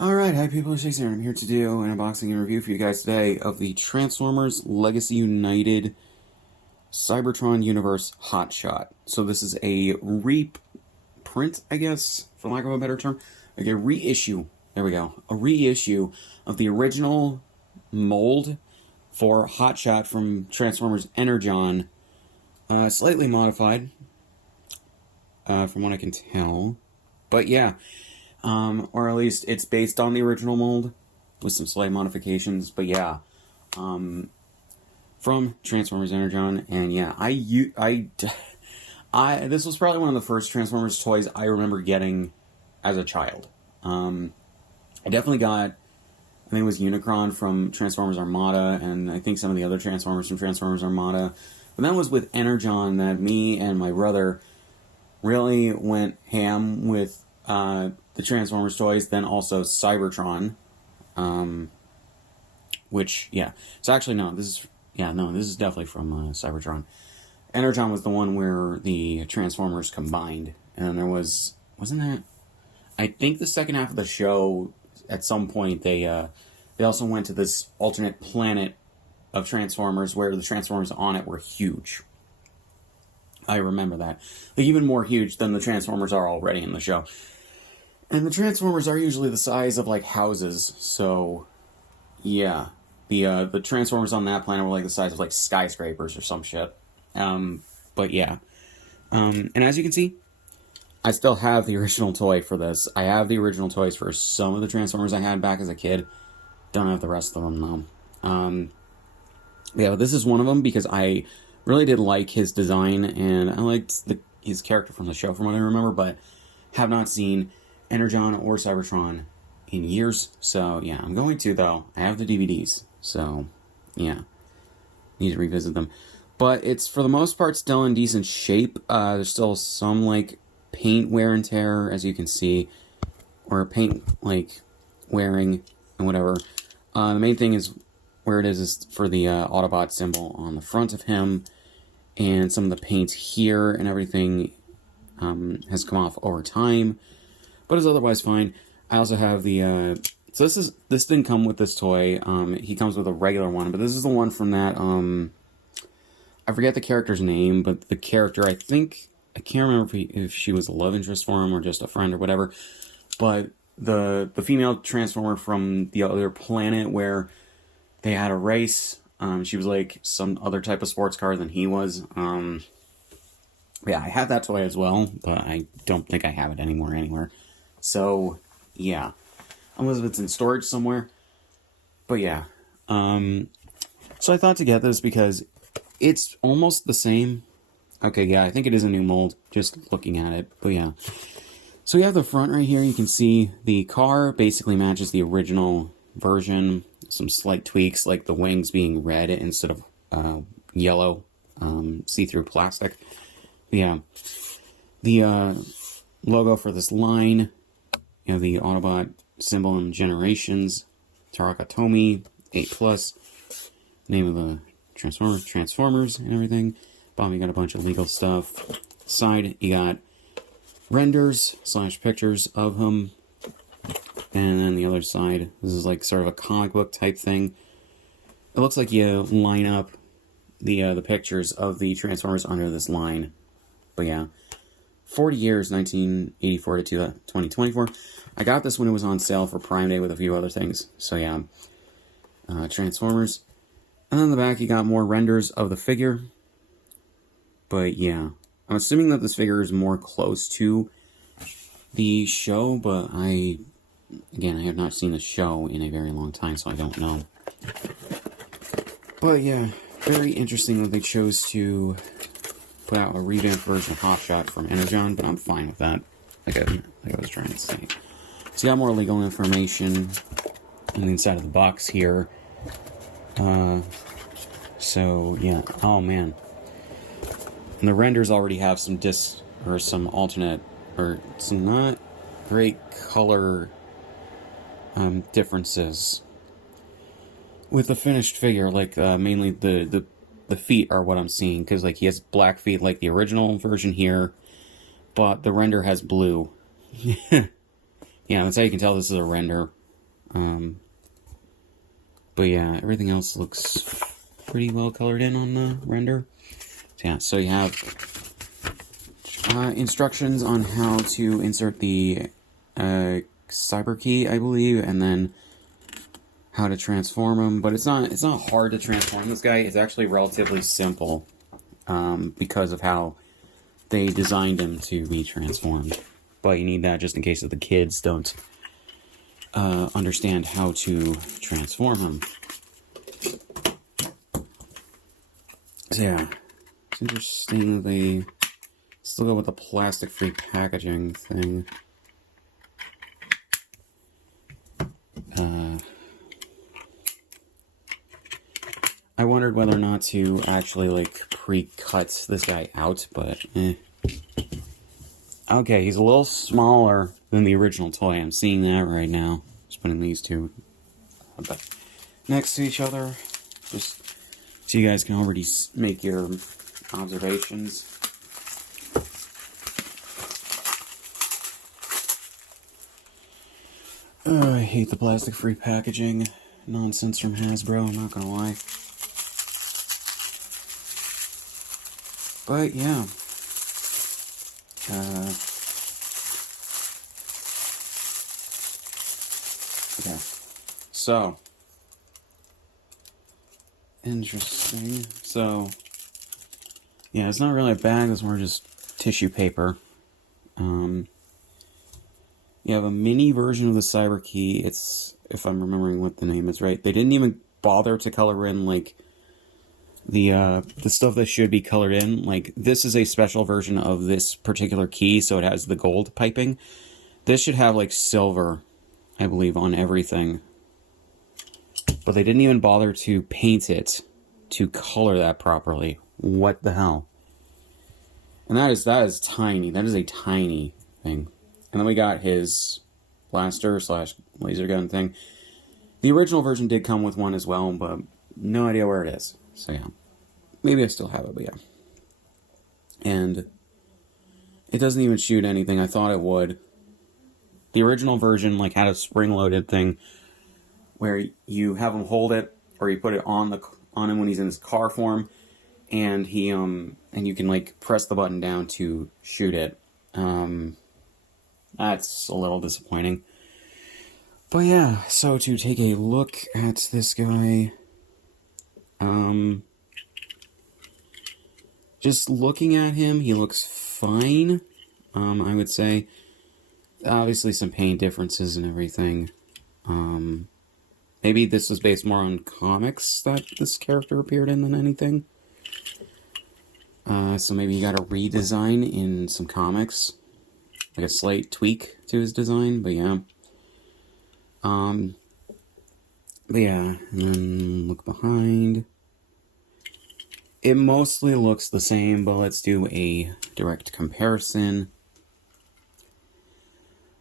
Alright, hi people, it's Scsigs here. I'm here to do an unboxing and review for you guys today of the Transformers Legacy United Cybertron Universe Hotshot. So this is a reprint, I guess, for lack of a better term. Like a reissue, there we go, a reissue of the original mold for Hotshot from Transformers Energon. Slightly modified, from what I can tell. But yeah. Or at least it's based on the original mold with some slight modifications, but yeah, from Transformers Energon. And yeah, this was probably one of the first Transformers toys I remember getting as a child. I definitely got, I think it was Unicron from Transformers Armada, and I think some of the other Transformers from Transformers Armada. But that was with Energon that me and my brother really went ham with the Transformers toys, then also Cybertron, which, yeah. So actually, no, this is definitely from Cybertron. Energon was the one where the Transformers combined, and there wasn't that? I think the second half of the show, at some point, they also went to this alternate planet of Transformers where the Transformers on it were huge. I remember that. Like, even more huge than the Transformers are already in the show. And the Transformers are usually the size of, like, houses, so, yeah. The Transformers on that planet were, like, the size of, like, skyscrapers or some shit. But, yeah. And as you can see, I still have the original toy for this. I have the original toys for some of the Transformers I had back as a kid. Don't have the rest of them, though. Yeah, but this is one of them because I really did like his design, and I liked his character from the show, from what I remember, but have not seen Energon or Cybertron in years. So, yeah, I'm going to, though. I have the DVDs, so, yeah. Need to revisit them. But it's, for the most part, still in decent shape. There's still some, like, paint wear and tear, as you can see. Or paint, like, wearing and whatever. The main thing is where it is for the Autobot symbol on the front of him. And some of the paint here and everything has come off over time. But it's otherwise fine. I also have the, so this didn't come with this toy. He comes with a regular one, but this is the one from that, I forget the character's name, but the character, I can't remember if she was a love interest for him or just a friend or whatever, but the female Transformer from the other planet where they had a race, she was like some other type of sports car than he was. Yeah, I have that toy as well, but I don't think I have it anywhere. So, yeah. Unless it's in storage somewhere. But yeah. So I thought to get this because it's almost the same. Okay, yeah, I think it is a new mold, just looking at it. But yeah. So we have the front right here. You can see the car basically matches the original version. Some slight tweaks, like the wings being red instead of yellow, see-through plastic. Yeah. The logo for this line, you have the Autobot symbol and generations, Tarakatomi, 8+, name of the Transformers and everything. Bottom, you got a bunch of legal stuff. Side, you got renders / pictures of him. And then the other side, this is like sort of a comic book type thing. It looks like you line up the pictures of the Transformers under this line. But yeah, 40 years, 1984 to 2024. I got this when it was on sale for Prime Day with a few other things. So yeah, Transformers. And then in the back, you got more renders of the figure. But yeah, I'm assuming that this figure is more close to the show, but again, I have not seen the show in a very long time, so I don't know. But yeah, very interesting that they chose to put out a revamped version of Hotshot from Energon, but I'm fine with that, like I was trying to say. So you got more legal information on the inside of the box here. So yeah, oh man. And the renders already have some or some alternate, or some not great color differences with the finished figure. Like mainly the feet are what I'm seeing, because like he has black feet like the original version here, but the render has blue. Yeah, that's how you can tell this is a render. But yeah, everything else looks pretty well colored in on the render. So yeah, so you have instructions on how to insert the cyber key, I believe, and then how to transform him. But it's not hard to transform this guy. It's actually relatively simple because of how they designed him to be transformed. But you need that just in case the kids don't understand how to transform him. So yeah, it's interesting that they still go with the plastic-free packaging thing. I wondered whether or not to actually, like, pre-cut this guy out, but Okay, he's a little smaller than the original toy. I'm seeing that right now. Just putting these two next to each other, just so you guys can already make your observations. I hate the plastic-free packaging nonsense from Hasbro, I'm not gonna lie. But yeah. Okay. So. Interesting. So. Yeah, it's not really a bag, it's more just tissue paper. You have a mini version of the Cyber Key. It's, if I'm remembering what the name is right, they didn't even bother to color in, like, the stuff that should be colored in. Like, this is a special version of this particular key, so it has the gold piping. This should have, like, silver, I believe, on everything. But they didn't even bother to paint it to color that properly. What the hell? And that is tiny. That is a tiny thing. And then we got his blaster / laser gun thing. The original version did come with one as well, but no idea where it is. So yeah. Maybe I still have it, but yeah. And it doesn't even shoot anything. I thought it would. The original version, like, had a spring-loaded thing where you have him hold it, or you put it on him when he's in his car form, and he and you can, like, press the button down to shoot it. That's a little disappointing. But yeah, so to take a look at this guy, just looking at him, he looks fine, I would say. Obviously some paint differences and everything. Maybe this was based more on comics that this character appeared in than anything. So maybe he got a redesign in some comics. Like a slight tweak to his design, but yeah. But yeah, and then look behind. It mostly looks the same, but let's do a direct comparison.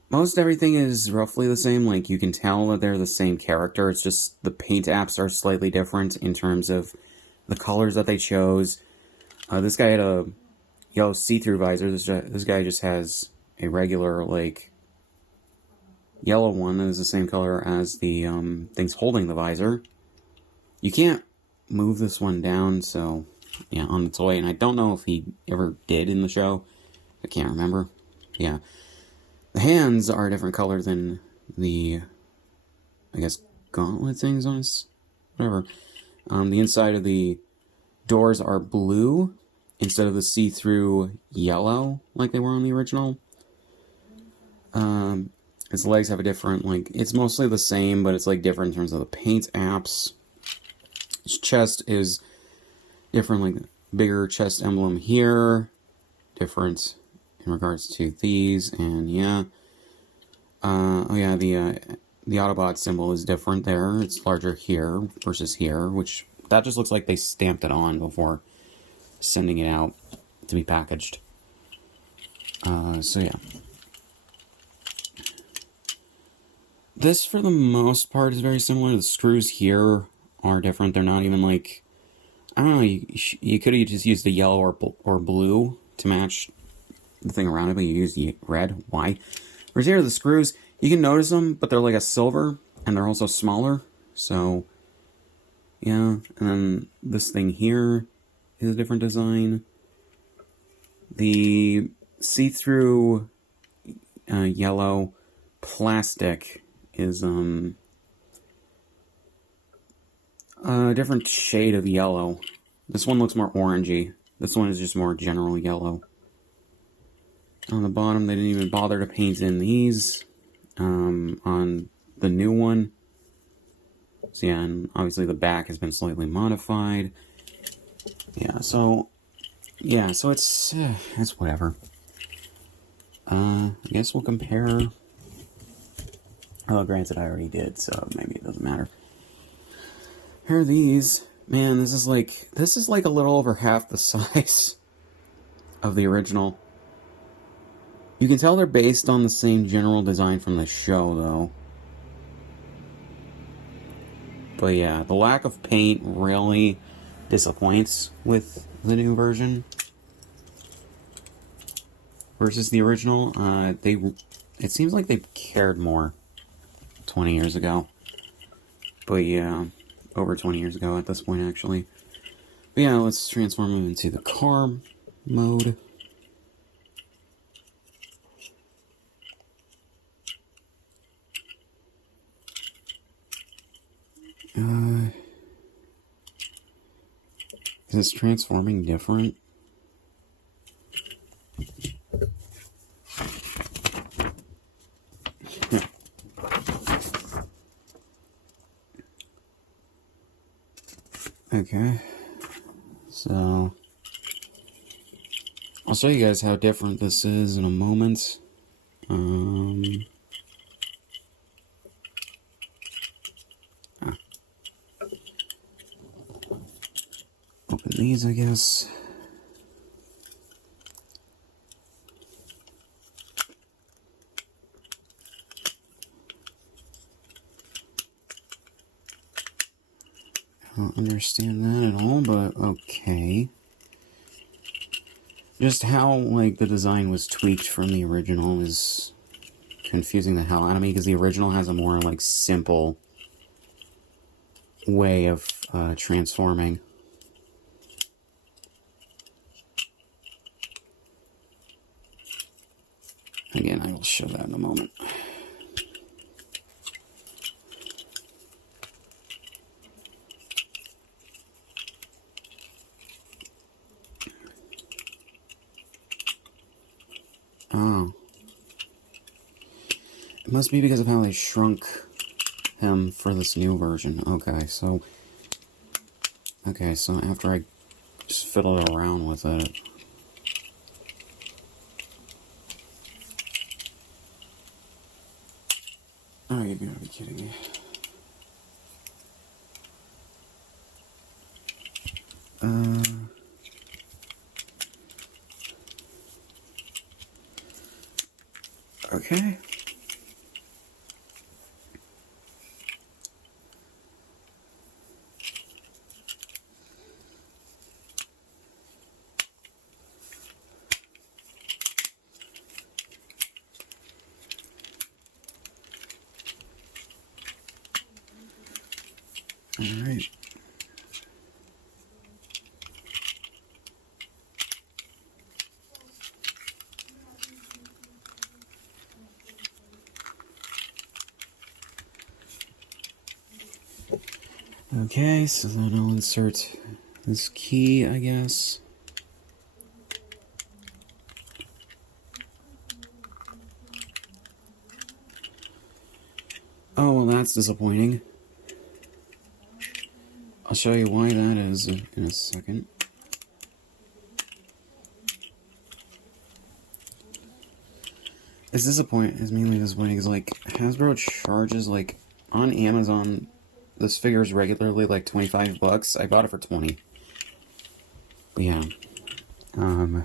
Most everything is roughly the same, like you can tell that they're the same character, it's just the paint apps are slightly different in terms of the colors that they chose. This guy had a yellow see-through visor, this guy just has a regular, like, yellow one that is the same color as the things holding the visor. You can't move this one down, so yeah, on the toy, and I don't know if he ever did in the show. I can't remember. Yeah. The hands are a different color than the, I guess, gauntlet things on his, whatever. The inside of the doors are blue instead of the see-through yellow like they were on the original. His legs have a different, like, it's mostly the same, but it's, like, different in terms of the paint apps. His chest is different, like, bigger chest emblem here. Different in regards to these, and yeah. Oh yeah, the Autobot symbol is different there. It's larger here versus here, which, that just looks like they stamped it on before sending it out to be packaged. So yeah. This, for the most part, is very similar. The screws here are different. They're not even, like, I don't know, you could have just used the yellow or blue to match the thing around it, but you used the red. Why? Whereas here, the screws, you can notice them, but they're like a silver. And they're also smaller, so yeah. And then this thing here is a different design. The see-through yellow plastic is a different shade of yellow. This one looks more orangey. This one is just more general yellow. On the bottom, they didn't even bother to paint in these on the new one. So yeah, and obviously the back has been slightly modified. Yeah, so it's whatever. I guess we'll compare. Oh, granted, I already did, so maybe it doesn't matter. Here are these. Man, this is like a little over half the size of the original. You can tell they're based on the same general design from the show, though. But yeah, the lack of paint really disappoints with the new version versus the original. It seems like they cared more 20 years ago. But yeah, over 20 years ago at this point, actually. But yeah, let's transform them into the car mode. Is this transforming different? Okay, so I'll show you guys how different this is in a moment. Open these, I guess. I don't understand that at all, but okay. Just how, like, the design was tweaked from the original is confusing the hell out of me, because the original has a more, like, simple way of transforming. Again, I will show that in a moment. Oh. It must be because of how they shrunk him for this new version. Okay, so after I just fiddled around with it. Oh, you gotta be kidding me. Okay. All right. Okay, so then I'll insert this key, I guess. Oh, well, that's disappointing. I'll show you why that is in a second. It's mainly disappointing because, like, Hasbro charges, like, on Amazon, this figure is regularly, like, $25. I bought it for 20. But yeah. Oh.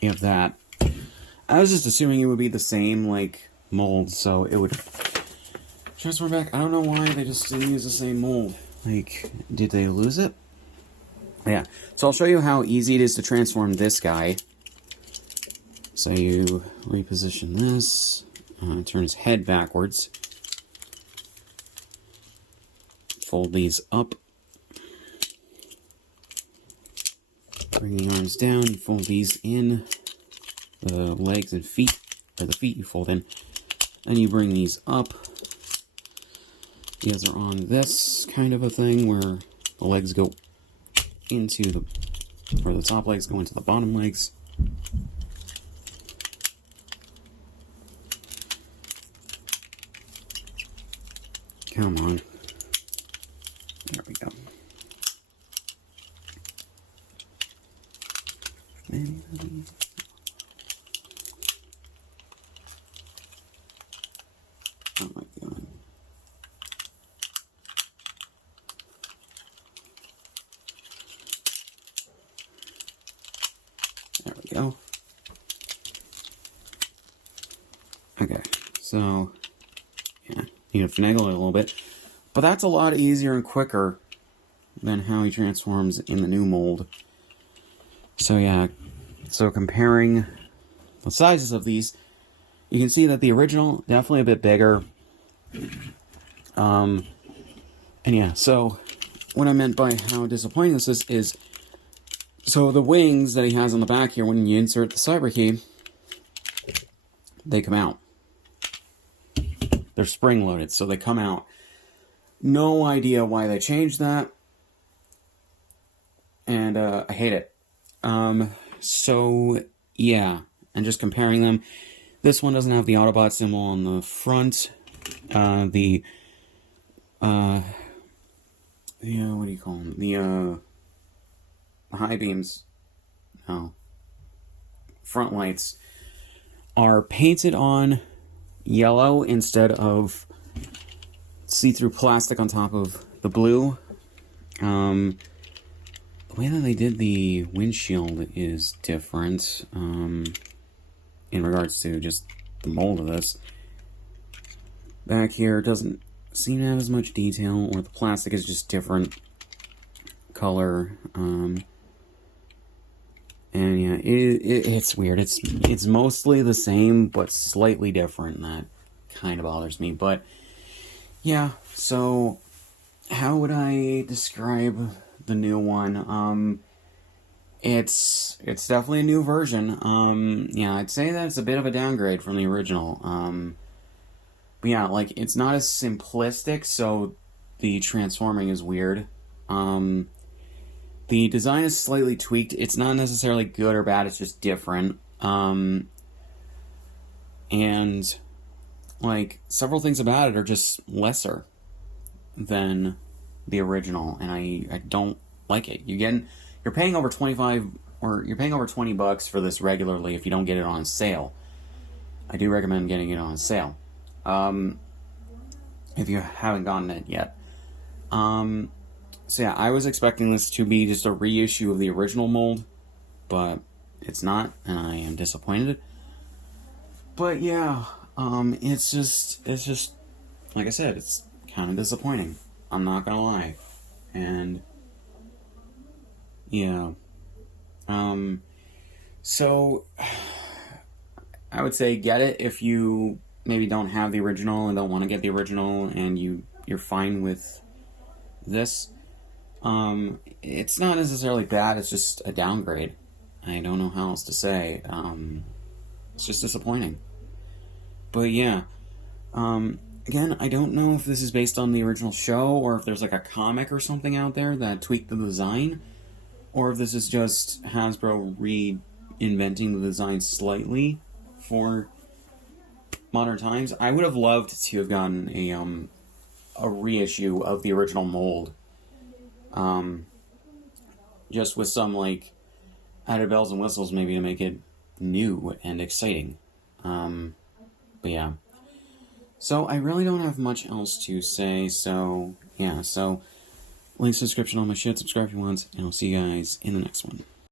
You have that. I was just assuming it would be the same, like, mold, so it would transfer back. I don't know why they just didn't use the same mold. Like, did they lose it? Yeah. So I'll show you how easy it is to transform this guy. So you reposition this, turn his head backwards, fold these up. Bring the arms down, you fold these in. The legs and feet, or the feet you fold in. Then you bring these up. These are on this kind of a thing where the legs go into the, or the top legs go into the bottom legs. Come on. There we go. Oh my god. There we go. Okay, so yeah, you can finagle it a little bit, but that's a lot easier and quicker than how he transforms in the new mold. So yeah, so comparing the sizes of these, you can see that the original definitely a bit bigger. And yeah, so what I meant by how disappointing this is so the wings that he has on the back here, when you insert the cyber key, they come out. They're spring loaded, so they come out. No idea why they changed that, and I hate it. So yeah, and just comparing them, this one doesn't have the Autobot symbol on the front. What do you call them? The high beams, no, front lights are painted on yellow instead of see-through plastic on top of the blue. The way that they did the windshield is different, in regards to just the mold of this. Back here, it doesn't seem to have as much detail, or the plastic is just different color, and yeah, it's weird. It's mostly the same, but slightly different, and that kind of bothers me, but yeah, so how would I describe the new one? It's definitely a new version. Yeah, I'd say that it's a bit of a downgrade from the original. But yeah, like, it's not as simplistic, so the transforming is weird. The design is slightly tweaked. It's not necessarily good or bad, it's just different. And like, several things about it are just lesser than the original, and I don't like it. You're paying over 25, or you're paying over $20 for this regularly if you don't get it on sale. I do recommend getting it on sale, if you haven't gotten it yet. So yeah, I was expecting this to be just a reissue of the original mold, but it's not, and I am disappointed. But yeah, it's just like I said, it's kind of disappointing. I'm not gonna lie, and yeah, so I would say get it if you maybe don't have the original and don't want to get the original, and you're fine with this. It's not necessarily bad, it's just a downgrade. I don't know how else to say. It's just disappointing. But yeah, again, I don't know if this is based on the original show, or if there's like a comic or something out there that tweaked the design, or if this is just Hasbro reinventing the design slightly for modern times. I would have loved to have gotten a reissue of the original mold, just with some like added bells and whistles, maybe, to make it new and exciting. But yeah, so I really don't have much else to say. So yeah, so links in the description, all my shit. Subscribe if you want, and I'll see you guys in the next one.